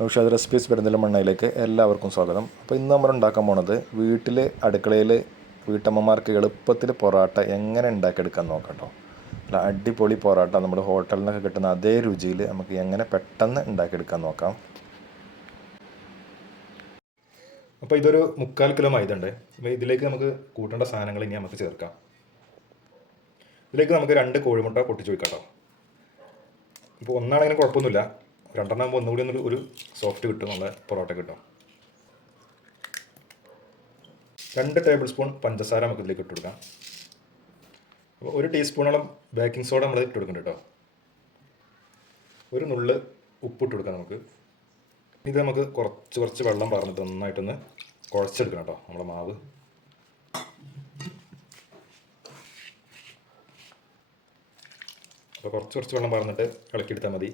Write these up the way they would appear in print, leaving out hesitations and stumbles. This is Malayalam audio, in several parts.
നൗഷാദ് റെസിപ്പീസ് പെരിന്തൽമണ്ണയിലേക്ക് എല്ലാവർക്കും സ്വാഗതം. അപ്പോൾ ഇന്ന് നമ്മൾ ഉണ്ടാക്കാൻ പോണത് വീട്ടിൽ അടുക്കളയിൽ വീട്ടമ്മമാർക്ക് എളുപ്പത്തിൽ പൊറോട്ട എങ്ങനെ ഉണ്ടാക്കിയെടുക്കാൻ നോക്കാം കേട്ടോ. അല്ല, അടിപൊളി പൊറോട്ട നമ്മൾ ഹോട്ടലിൽ നിന്നൊക്കെ കിട്ടുന്ന അതേ രുചിയിൽ നമുക്ക് എങ്ങനെ പെട്ടെന്ന് ഉണ്ടാക്കിയെടുക്കാൻ നോക്കാം. അപ്പോൾ ഇതൊരു 3/4 കിലോ മൈദ ഉണ്ട്. അപ്പോൾ ഇതിലേക്ക് നമുക്ക് കൂട്ടേണ്ട സാധനങ്ങൾ ഇനി നമുക്ക് ചേർക്കാം. ഇതിലേക്ക് നമുക്ക് 2 കോഴിമുട്ട പൊട്ടിച്ച് വയ്ക്കാം കേട്ടോ. ഇപ്പോൾ ഒന്നാണെങ്കിലും കുഴപ്പമൊന്നുമില്ല, 2 ആകുമ്പോൾ ഒന്നുകൂടി ഒരു സോഫ്റ്റ് കിട്ടും, നമ്മുടെ പൊറോട്ട കിട്ടും. 2 ടേബിൾ സ്പൂൺ പഞ്ചസാര നമുക്ക് ഇതിലേക്ക് ഇട്ട് കൊടുക്കാം. അപ്പോൾ 1 ടീസ്പൂണോളം ബേക്കിംഗ് സോഡ നമ്മൾ ഇട്ട് കൊടുക്കുന്നുണ്ട് കേട്ടോ. ഒരു നുള്ള് ഉപ്പിട്ട് കൊടുക്കാം നമുക്ക്. ഇത് നമുക്ക് കുറച്ച് വെള്ളം പറഞ്ഞിട്ട് നന്നായിട്ടൊന്ന് കുഴച്ചെടുക്കണം കേട്ടോ നമ്മുടെ മാവ്. അപ്പോൾ കുറച്ച് വെള്ളം പറഞ്ഞിട്ട് ഇളക്കിയെടുത്താൽ മതി.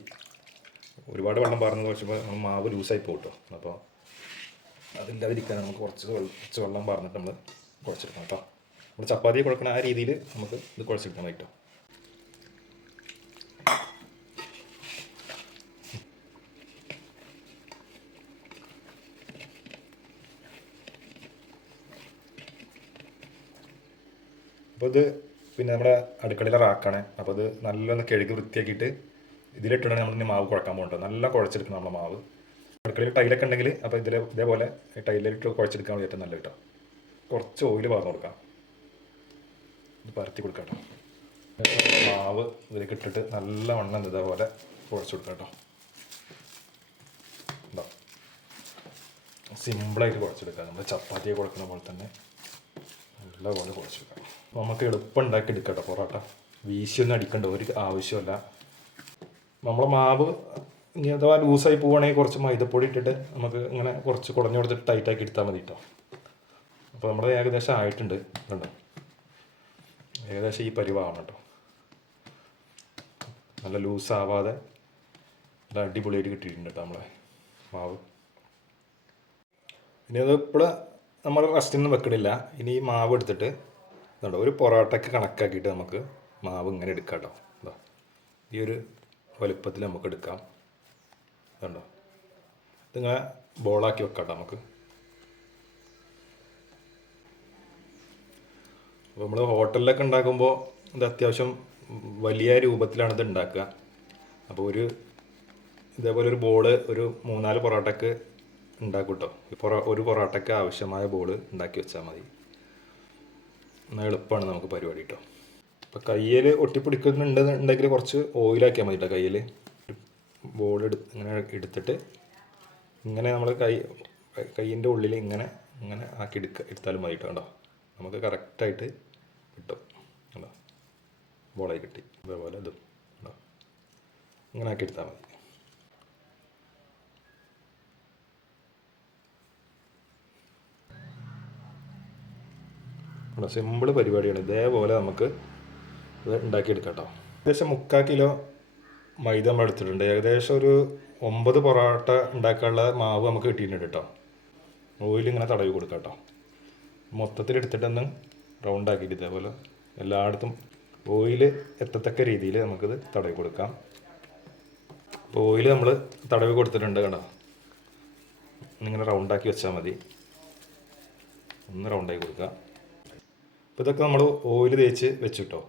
ഒരുപാട് വെള്ളം പറഞ്ഞത് കുറച്ച് മാവ് ലൂസായി പോകും കേട്ടോ. അപ്പോൾ അതില്ലാതിരിക്കാൻ നമുക്ക് കുറച്ച് വെള്ളം പറഞ്ഞിട്ട് നമ്മൾ കുഴച്ചെടുക്കണം കേട്ടോ. നമ്മൾ ചപ്പാത്തി കുഴക്കുന്ന ആ രീതിയിൽ നമുക്ക് ഇത് കുഴച്ചെടുക്കാൻ പറ്റും. അപ്പോൾ ഇത് പിന്നെ നമ്മുടെ അടുക്കളയിലെ റാക്കാണ്. അപ്പോൾ ഇത് നല്ലൊന്ന് കഴുകി വൃത്തിയാക്കിയിട്ട് ഇതിലിട്ടാണ് നമ്മൾ മാവ് കുഴക്കാൻ പോകുന്നത്. നല്ല കുഴച്ചെടുക്കണം നമ്മുടെ മാവ്. അടുക്കളയിൽ ടൈലൊക്കെ ഉണ്ടെങ്കിൽ അപ്പോൾ ഇതേപോലെ ടൈലിലിട്ട് കുഴച്ചെടുക്കാൻ ഏറ്റവും നല്ല കേട്ടോ. കുറച്ച് ഓയിൽ പകർന്നു കൊടുക്കാം, ഇത് പരത്തി കൊടുക്കാം കേട്ടോ. മാവ് ഇതിലേക്ക് ഇട്ടിട്ട് നല്ല വണ്ണം ഇതേപോലെ കുഴച്ച് കൊടുക്കാം കേട്ടോ. ഉണ്ടോ, സിമ്പിളായിട്ട് കുഴച്ചെടുക്കാം. നമ്മൾ ചപ്പാത്തിയെ കുഴക്കുന്ന പോലെ തന്നെ നല്ലപോലെ കുഴച്ചെടുക്കാം. അപ്പോൾ നമുക്ക് എളുപ്പം ഉണ്ടാക്കി എടുക്കാം കേട്ടോ പൊറോട്ട. വീശിയൊന്നും അടിക്കേണ്ട ഒരു ആവശ്യമില്ല. നമ്മളെ മാവ് ഇനി അഥവാ ലൂസായി പോവുകയാണെങ്കിൽ കുറച്ച് മൈദപ്പൊടി ഇട്ടിട്ട് നമുക്ക് ഇങ്ങനെ കുറച്ച് കുടഞ്ഞു കൊടുത്തിട്ട് ടൈറ്റാക്കി എടുത്താൽ മതി കേട്ടോ. അപ്പോൾ നമ്മൾ ഏകദേശം ആയിട്ടുണ്ട് കണ്ടോ. ഏകദേശം ഈ പരിവാണ് കേട്ടോ. നല്ല ലൂസാവാതെ നല്ല അടിപൊളിയായിട്ട് കിട്ടിയിട്ടുണ്ട് കേട്ടോ നമ്മളെ മാവ്. ഇനി അത് ഇപ്പോൾ നമ്മൾ റെസ്റ്റിനൊന്നും വെക്കണില്ല. ഇനി ഈ മാവ് എടുത്തിട്ട് കണ്ടോ ഒരു പൊറോട്ടയ്ക്ക് കണക്കാക്കിയിട്ട് നമുക്ക് മാവ് ഇങ്ങനെ എടുക്കാം കേട്ടോ. എന്താ ഈ ഒരു വലുപ്പത്തിൽ നമുക്ക് എടുക്കാം. കണ്ടോ, ഇതിങ്ങനെ ബോളാക്കി വെക്കാം കേട്ടോ നമുക്ക്. അപ്പോൾ നമ്മൾ ഹോട്ടലിലൊക്കെ ഉണ്ടാക്കുമ്പോൾ ഇത് അത്യാവശ്യം വലിയ രൂപത്തിലാണ് ഇത് ഉണ്ടാക്കുക. അപ്പോൾ ഇതേപോലെ ഒരു ബോള് ഒരു 3-4 പൊറോട്ടയ്ക്ക് ഉണ്ടാക്കും കേട്ടോ. ഒരു പൊറോട്ടയ്ക്ക് ആവശ്യമായ ബോള് ഉണ്ടാക്കി വെച്ചാൽ മതി. എന്നാൽ എളുപ്പമാണ് നമുക്ക് പരിപാടി കേട്ടോ. അപ്പോൾ കയ്യിൽ ഒട്ടിപ്പിടിക്കുന്നുണ്ടെന്നുണ്ടെങ്കിൽ കുറച്ച് ഓയിലാക്കിയാൽ മതി കേട്ടോ. കയ്യിൽ ബോൾ ഇങ്ങനെ എടുത്തിട്ട് ഇങ്ങനെ നമ്മൾ കയ്യിൻ്റെ ഉള്ളിൽ ഇങ്ങനെ ആക്കി എടുത്താലും മതി കേട്ടോ. നമുക്ക് കറക്റ്റായിട്ട് കിട്ടും. കേട്ടോ, ബോളായി കിട്ടി. അതേപോലെ ഇതും കേട്ടോ ഇങ്ങനെ ആക്കി എടുത്താൽ മതി. സിമ്പിൾ പരിപാടിയാണ്. ഇതേപോലെ നമുക്ക് ഇത് ഉണ്ടാക്കിയെടുക്കാം കേട്ടോ. ഏകദേശം 3/4 കിലോ മൈദ നമ്മൾ എടുത്തിട്ടുണ്ട്. ഏകദേശം ഒരു 9 പൊറോട്ട ഉണ്ടാക്കാനുള്ള മാവ് നമുക്ക് കിട്ടിയിട്ടുണ്ട് കേട്ടോ. ഓയിൽ ഇങ്ങനെ തടവി കൊടുക്കാം കേട്ടോ. മൊത്തത്തിൽ എടുത്തിട്ടൊന്ന് റൗണ്ട് ആക്കിയിട്ട് ഇതേപോലെ എല്ലായിടത്തും ഓയിൽ എത്തത്തക്ക രീതിയിൽ നമുക്കിത് തടവി കൊടുക്കാം. അപ്പോൾ ഓയിൽ നമ്മൾ തടവി കൊടുത്തിട്ടുണ്ട് കേട്ടോ. ഇങ്ങനെ റൗണ്ടാക്കി വെച്ചാൽ മതി. ഒന്ന് റൗണ്ടാക്കി കൊടുക്കുക. അപ്പോൾ ഇതൊക്കെ നമ്മൾ ഓയിൽ തേച്ച് വെച്ചിട്ടോ.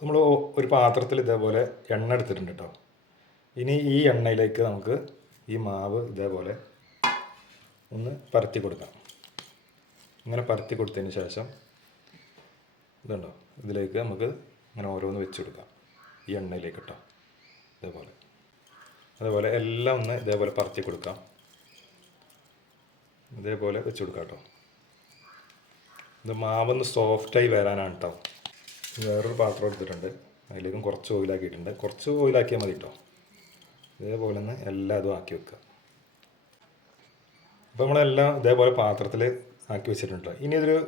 നമ്മൾ ഒരു പാത്രത്തിൽ ഇതേപോലെ എണ്ണ എടുത്തിട്ടുണ്ട് കേട്ടോ. ഇനി ഈ എണ്ണയിലേക്ക് നമുക്ക് ഈ മാവ് ഇതേപോലെ ഒന്ന് പരത്തി കൊടുക്കാം. ഇങ്ങനെ പരത്തി കൊടുത്തതിന് ശേഷം ഇതുണ്ടോ, ഇതിലേക്ക് നമുക്ക് ഇങ്ങനെ ഓരോന്ന് വെച്ച് കൊടുക്കാം ഈ എണ്ണയിലേക്ക് കേട്ടോ. അതേപോലെ എല്ലാം ഒന്ന് ഇതേപോലെ പരത്തി കൊടുക്കാം. ഇതേപോലെ വെച്ച് കൊടുക്കാം കേട്ടോ. ഇത് മാവൊന്ന് സോഫ്റ്റായി വരാനാണ് കേട്ടോ. വേറൊരു പാത്രം എടുത്തിട്ടുണ്ട്, അതിലേക്കും കുറച്ച് ഓയിലാക്കിയിട്ടുണ്ട്. കുറച്ച് ഓയിലാക്കിയാൽ മതി കേട്ടോ. ഇതേപോലെ ഒന്ന് എല്ലാം അതും ആക്കി വെക്കുക. അപ്പോൾ നമ്മളെല്ലാം ഇതേപോലെ പാത്രത്തിൽ ആക്കി വെച്ചിട്ടുണ്ട്. ഇനി ഇതൊരു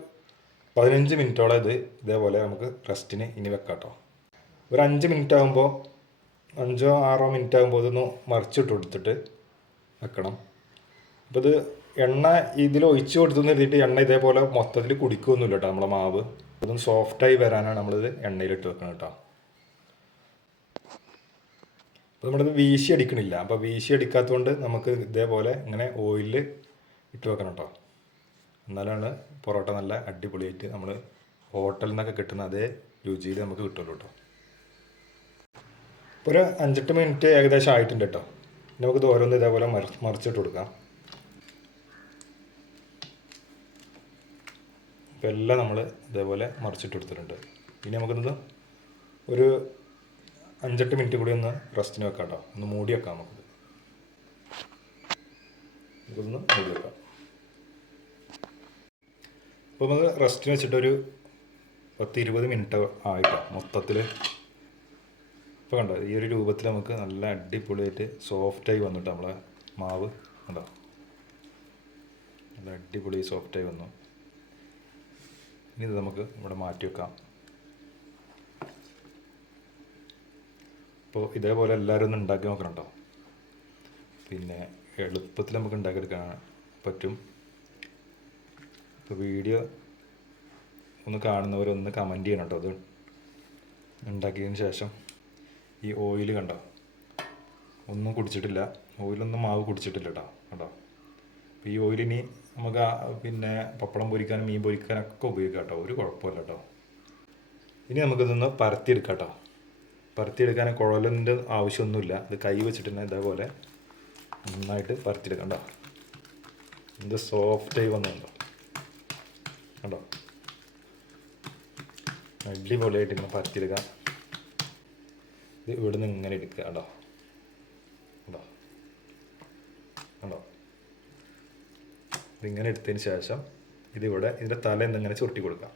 15 മിനിറ്റോളം ഇതേപോലെ നമുക്ക് റെസ്റ്റിന് ഇനി വെക്കാം കേട്ടോ. ഒരു 5 മിനിറ്റ് ആകുമ്പോൾ 5-6 മിനിറ്റ് ആകുമ്പോൾ ഇതൊന്ന് മറിച്ചിട്ട് കൊടുത്തിട്ട് വെക്കണം. അപ്പോൾ ഇത് എണ്ണ ഇതിൽ ഒഴിച്ച് കൊടുത്തെന്ന് എഴുതിയിട്ട് എണ്ണ ഇതേപോലെ മൊത്തത്തിൽ കുടിക്കുകയൊന്നുമില്ല കേട്ടോ. നമ്മളെ മാവ് ഇതൊന്ന് സോഫ്റ്റായി വരാനാണ് നമ്മളിത് എണ്ണയിലിട്ട് വെക്കണം കേട്ടോ. അപ്പോൾ നമ്മളിത് വീശി അടിക്കണില്ല. അപ്പോൾ വീശി അടിക്കാത്തതുകൊണ്ട് നമുക്ക് ഇതേപോലെ ഇങ്ങനെ ഓയിലിൽ ഇട്ട് വെക്കണം കേട്ടോ. എന്നാലാണ് പൊറോട്ട നല്ല അടിപൊളിയായിട്ട് നമ്മൾ ഹോട്ടലിൽ നിന്നൊക്കെ കിട്ടുന്ന അതേ രുചിയിൽ നമുക്ക് കിട്ടുള്ളൂ കേട്ടോ. ഇപ്പോൾ ഒരു 5-8 മിനിറ്റ് ഏകദേശം ആയിട്ടുണ്ട് കേട്ടോ. നമുക്കിത് ഓരോന്ന് ഇതേപോലെ മറിച്ചിട്ട് കൊടുക്കാം. ഇപ്പോൾ എല്ലാം നമ്മൾ ഇതേപോലെ മറിച്ചിട്ട് കൊടുത്തിട്ടുണ്ട്. ഇനി നമുക്കിത് ഒരു 5-8 മിനിറ്റ് കൂടി ഒന്ന് റെസ്റ്റിന് വെക്കാം കേട്ടോ. ഒന്ന് മൂടി വെക്കാം. നമുക്കൊന്ന് മൂടി വെക്കാം. അപ്പോൾ നമുക്ക് റെസ്റ്റിന് വെച്ചിട്ടൊരു 10-20 മിനിറ്റ് ആയിട്ടോ മൊത്തത്തിൽ. ഇപ്പോൾ കണ്ടോ ഈ ഒരു രൂപത്തിൽ നമുക്ക് നല്ല അടിപൊളിയായിട്ട് സോഫ്റ്റായി വന്നിട്ട് നമ്മളെ മാവ് കണ്ടോ, നല്ല അടിപൊളി സോഫ്റ്റായി വന്നു. ഇനി ഇത് നമുക്ക് ഇവിടെ മാറ്റി വെക്കാം. അപ്പോൾ ഇതേപോലെ എല്ലാവരും ഒന്ന് ഉണ്ടാക്കി നോക്കണം കേട്ടോ. പിന്നെ എളുപ്പത്തിൽ നമുക്ക് ഉണ്ടാക്കിയെടുക്കാൻ പറ്റും. ഇപ്പോൾ വീഡിയോ ഒന്ന് കാണുന്നവരൊന്ന് കമൻറ്റ് ചെയ്യണം കേട്ടോ. അത് ഉണ്ടാക്കിയതിന് ശേഷം ഈ ഓയിൽ കണ്ടോ ഒന്നും കുടിച്ചിട്ടില്ല, ഓയിലൊന്നും മാവ് കുടിച്ചിട്ടില്ല കേട്ടോ. കണ്ടോ, അപ്പോൾ ഈ ഓയിലിനി നമുക്ക് പിന്നെ പപ്പടം പൊരിക്കാനും മീൻ പൊരിക്കാനൊക്കെ ഉപയോഗിക്കാം കേട്ടോ. ഒരു കുഴപ്പമില്ല കേട്ടോ. ഇനി നമുക്കിതൊന്ന് പരത്തിയെടുക്കാം കേട്ടോ. പരത്തിയെടുക്കാൻ കുഴലിൻ്റെ ആവശ്യമൊന്നുമില്ല. ഇത് കൈ വെച്ചിട്ട് തന്നെ ഇതേപോലെ നന്നായിട്ട് പരത്തിയെടുക്കാം കേട്ടോ. എന്ത് സോഫ്റ്റായി വന്നുണ്ടോ കണ്ടോ, അടിപൊളിയായിട്ട് ഇങ്ങനെ പരത്തിയെടുക്കാം. ഇത് ഇവിടുന്ന് ഇങ്ങനെ എടുക്കുക കേട്ടോ. കണ്ടോ കണ്ടോ, ഇതിങ്ങനെ എടുത്തതിന് ശേഷം ഇതിവിടെ ഇതിൻ്റെ തല എന്നിങ്ങനെ ചുരുട്ടി കൊടുക്കാം.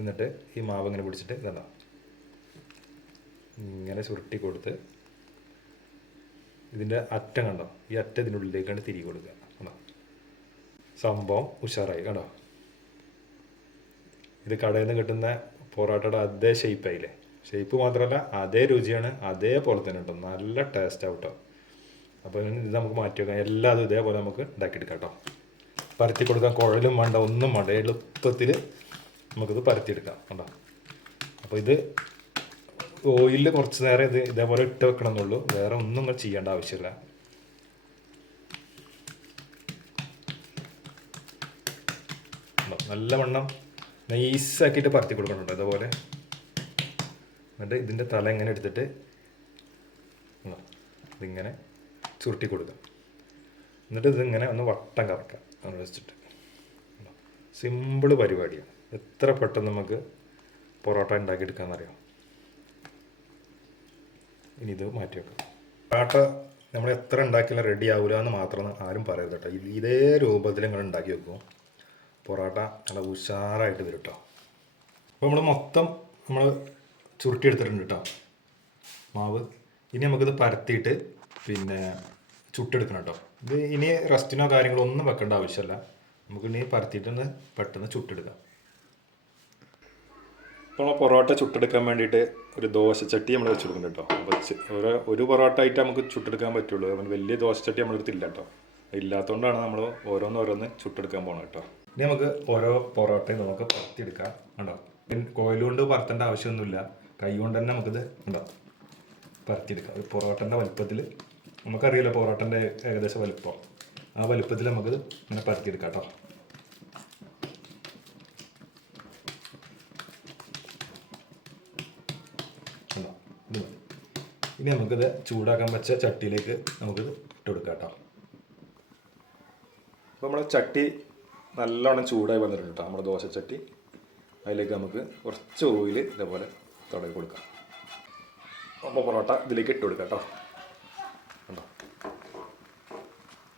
എന്നിട്ട് ഈ മാവ് ഇങ്ങനെ പിടിച്ചിട്ട് ഇതണ്ട ഇങ്ങനെ ചുരുട്ടി കൊടുത്ത് ഇതിൻ്റെ അറ്റം കണ്ടോ, ഈ അറ്റം ഇതിനുള്ളിലേക്കാണ് തിരികെ കൊടുക്കുക. കണ്ടോ, സംഭവം ഉഷാറായി. കണ്ടോ, ഇത് കടയിൽ നിന്ന് കിട്ടുന്ന പൊറോട്ടയുടെ അതേ ഷേപ്പായില്ലേ. ഷേപ്പ് മാത്രമല്ല അതേ രുചിയാണ്, അതേപോലെ തന്നെ കേട്ടോ. നല്ല ടേസ്റ്റ് ആവും കേട്ടോ. അപ്പോൾ ഇത് നമുക്ക് മാറ്റി വെക്കാം. എല്ലാതും ഇതേപോലെ നമുക്ക് ഉണ്ടാക്കിയെടുക്കാം കേട്ടോ. പരത്തി കൊടുക്കാൻ കുഴലും വേണ്ട, ഒന്നും വേണ്ട, എളുപ്പത്തിൽ നമുക്കിത് പരത്തിയെടുക്കാം കേട്ടോ. അപ്പോൾ ഇത് ഓയിലിൽ കുറച്ച് നേരം ഇത് ഇതേപോലെ ഇട്ട് വെക്കണം എന്നുള്ളൂ, വേറെ ഒന്നും നിങ്ങൾ ചെയ്യേണ്ട ആവശ്യമില്ല. നല്ല വണ്ണം നൈസാക്കിയിട്ട് പരത്തി കൊടുക്കണുണ്ടോ ഇതേപോലെ. എന്നിട്ട് ഇതിൻ്റെ തല ഇങ്ങനെ എടുത്തിട്ട് ഇതിങ്ങനെ ചുരുട്ടി കൊടുക്കുക. എന്നിട്ട് ഇതിങ്ങനെ ഒന്ന് വട്ടം കറക്കാം നമ്മൾ വെച്ചിട്ട്. സിമ്പിൾ പരിപാടിയാണ്. എത്ര പെട്ടെന്ന് നമുക്ക് പൊറോട്ട ഉണ്ടാക്കിയെടുക്കാമെന്നറിയാം. ഇനി ഇത് മാറ്റി വെക്കാം. പൊറോട്ട നമ്മൾ എത്ര ഉണ്ടാക്കിയാലും റെഡി ആവില്ല എന്ന് മാത്രം ആരും പറയരുത് കേട്ടോ. ഇതേ രൂപത്തിൽ നിങ്ങൾ ഉണ്ടാക്കി വെക്കും, പൊറോട്ട നല്ല ഉഷാറായിട്ട് വരും കേട്ടോ. അപ്പോൾ നമ്മൾ മൊത്തം ചുരുട്ടി എടുത്തിട്ടുണ്ട് കേട്ടോ മാവ്. ഇനി നമുക്കിത് പരത്തിയിട്ട് പിന്നെ ചുട്ടെടുക്കണം കേട്ടോ. ഇത് ഇനി റെസ്റ്റിനോ കാര്യങ്ങളോ ഒന്നും വെക്കേണ്ട ആവശ്യമില്ല. നമുക്ക് ഇനി പരത്തിയിട്ടൊന്ന് പെട്ടെന്ന് ചുട്ടെടുക്കാം. ഇപ്പോൾ നമ്മൾ പൊറോട്ട ചുട്ടെടുക്കാൻ വേണ്ടിയിട്ട് ഒരു ദോശച്ചട്ടി നമ്മൾ വെച്ച് കൊടുക്കുന്നുണ്ട് കേട്ടോ. അപ്പോൾ ഒരു പൊറോട്ട ആയിട്ട് നമുക്ക് ചുട്ടെടുക്കാൻ പറ്റുള്ളൂ. നമ്മൾ വലിയ ദോശച്ചട്ടി നമ്മളെടുത്തില്ല കേട്ടോ. ഇല്ലാത്തതുകൊണ്ടാണ് നമ്മൾ ഓരോന്ന് ചുട്ടെടുക്കാൻ പോകുന്നത് കേട്ടോ. ഇനി നമുക്ക് ഓരോ പൊറോട്ടയും നമുക്ക് പരത്തിയെടുക്കാം. കണ്ടോ, കോയിൽ കൊണ്ട് പരത്തേണ്ട ആവശ്യമൊന്നുമില്ല, കൈ കൊണ്ട് തന്നെ നമുക്കിത് ഉണ്ടോ പരത്തിയെടുക്കാം. ഒരു പൊറോട്ടൻ്റെ വലുപ്പത്തിൽ, നമുക്കറിയില്ല പൊറോട്ടൻ്റെ ഏകദേശം വലുപ്പം, ആ വലുപ്പത്തിൽ നമുക്കിത് ഇങ്ങനെ പരത്തിയെടുക്കാം കേട്ടോ. ഇനി നമുക്കിത് ചൂടാക്കാൻ വെച്ച ചട്ടിയിലേക്ക് നമുക്കിത് ഇട്ട് കൊടുക്കാം കേട്ടോ. അപ്പോൾ നമ്മുടെ ചട്ടി നല്ലോണം ചൂടായി വന്നിട്ടുണ്ട് കേട്ടോ, നമ്മുടെ ദോശച്ചട്ടി. അതിലേക്ക് നമുക്ക് കുറച്ച് ഓയിൽ ഇതേപോലെ തടവി കൊടുക്കാം. അപ്പോൾ പൊറോട്ട ഇതിലേക്ക് ഇട്ട് കൊടുക്കാം കേട്ടോ. കണ്ടോ,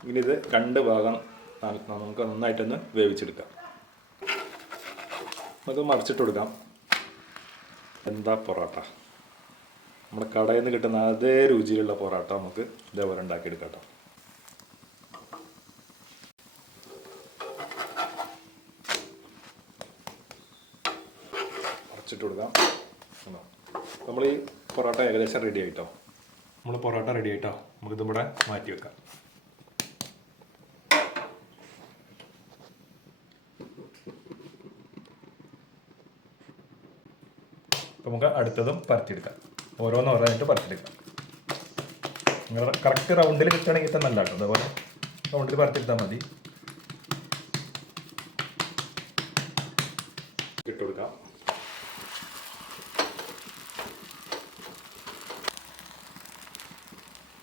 ഇനി ഇത് 2 ഭാഗം നമുക്ക് നന്നായിട്ടൊന്ന് വേവിച്ചെടുക്കാം. നമുക്ക് മറിച്ചിട്ട് കൊടുക്കാം. എന്താ പൊറോട്ട, നമ്മുടെ കടയിൽ നിന്ന് കിട്ടുന്ന അതേ രുചിയിലുള്ള പൊറോട്ട നമുക്ക് ഇതേപോലെ ഉണ്ടാക്കിയെടുക്കാം കേട്ടോ. മറിച്ചിട്ട് കൊടുക്കാം. നമ്മൾ ഈ പൊറോട്ട ഏകദേശം റെഡി ആയിട്ടോ. നമ്മൾ പൊറോട്ട റെഡി ആയിട്ടോ. നമുക്കിത് ഇവിടെ മാറ്റി വെക്കാം. അപ്പോൾ നമുക്ക് അടുത്തതും പരത്തിയെടുക്കാം. ഓരോന്നായിട്ട് പരത്തിയെടുക്കാം. നിങ്ങൾ കറക്റ്റ് റൗണ്ടിൽ കിട്ടുകയാണെങ്കിൽ തന്നെ നല്ല കേട്ടോ. അതേപോലെ റൗണ്ടിൽ പരത്തിയെടുത്താൽ മതി. ഇട്ട് കൊടുക്കാം.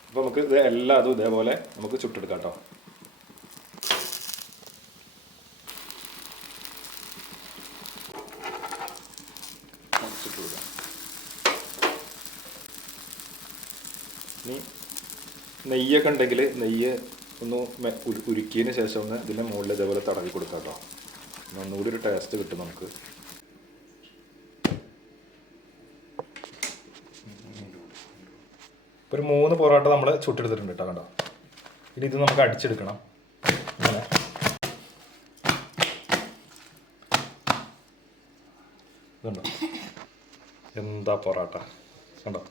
അപ്പോൾ നമുക്ക് ഇത് എല്ലാം അതും ഇതേപോലെ നമുക്ക് ചുട്ടെടുക്കാം കേട്ടോ. ചുട്ടുകൊടുക്കാം. ഇനി നെയ്യൊക്കെ ഉണ്ടെങ്കിൽ നെയ്യ് ഒന്ന് ഉരുക്കിയതിന് ശേഷം ഒന്ന് ഇതിൻ്റെ മുകളിൽ ഇതേപോലെ തടവി കൊടുക്കാം കേട്ടോ. ഒന്നുകൂടി ഒരു ടേസ്റ്റ് കിട്ടും നമുക്ക്. ഇപ്പോൾ ഒരു 3 പൊറോട്ട നമ്മൾ ചുട്ടെടുത്തിട്ടുണ്ട് കേട്ടോ. കണ്ടോ, ഇനി ഇത് നമുക്ക് അടിച്ചെടുക്കണം. ഇങ്ങനെ ഇതുണ്ടോ, എന്താ പൊറോട്ട കണ്ടോ,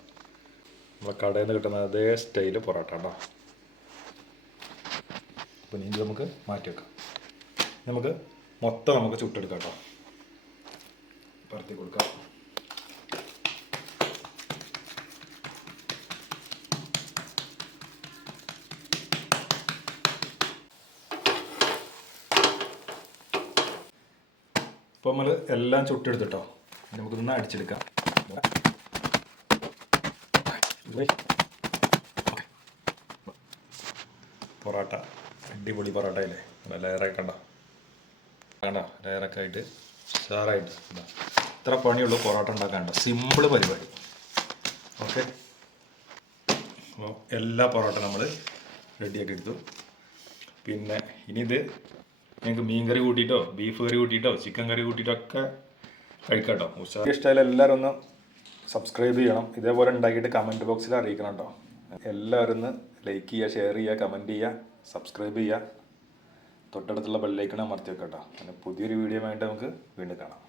നമ്മളെ കടയിൽ നിന്ന് കിട്ടുന്ന അതേ സ്റ്റൈല് പൊറോട്ട കേട്ടോ. അപ്പോൾ ഇനി ഇത് നമുക്ക് മാറ്റി വെക്കാം. നമുക്ക് മൊത്തം നമുക്ക് ചുട്ടെടുക്കാം കേട്ടോ. പരത്തി കൊടുക്കാം. ഇപ്പോൾ നമ്മൾ എല്ലാം ചുട്ടെടുത്തിട്ടോ. നമുക്കിതൊന്ന് അടിച്ചെടുക്കാം. പൊറോട്ട അടിപൊളി പൊറോട്ട അല്ലേ, ലെയറൊക്കെ കണ്ടോ, കണ്ടോ ലെയറൊക്കെ ആയിട്ട് ഉഷാറായിട്ട്. ഇത്ര പണിയുള്ളൂ പൊറോട്ട ഉണ്ടാക്കാനുണ്ടോ, സിമ്പിൾ പരിപാടി. ഓക്കെ, അപ്പോൾ എല്ലാ പൊറോട്ട നമ്മൾ റെഡിയാക്കി എടുത്തു. പിന്നെ ഇനി ഇത് നിങ്ങൾക്ക് മീൻ കറി കൂട്ടിയിട്ടോ ബീഫ് കറി കൂട്ടിയിട്ടോ ചിക്കൻ കറി കൂട്ടിയിട്ടോ ഒക്കെ കഴിക്കാം കേട്ടോ. ഉഷാർ. ഇഷ്ടമായാലും എല്ലാവരും ഒന്ന് സബ്സ്ക്രൈബ് ചെയ്യണം. ഇതേപോലെ ഉണ്ടാക്കിയിട്ട് കമൻറ്റ് ബോക്സിൽ അറിയിക്കണം കേട്ടോ. എല്ലാവരും ഒന്ന് ലൈക്ക് ചെയ്യുക, ഷെയർ ചെയ്യുക, കമൻറ്റ് ചെയ്യുക, സബ്സ്ക്രൈബ് ചെയ്യുക. തൊട്ടടുത്തുള്ള ബെല്ലൈക്കൺ അമർത്തി വെക്കാം കേട്ടോ. പിന്നെ പുതിയൊരു വീഡിയോ ആയിട്ട് നമുക്ക് വീണ്ടും കാണാം.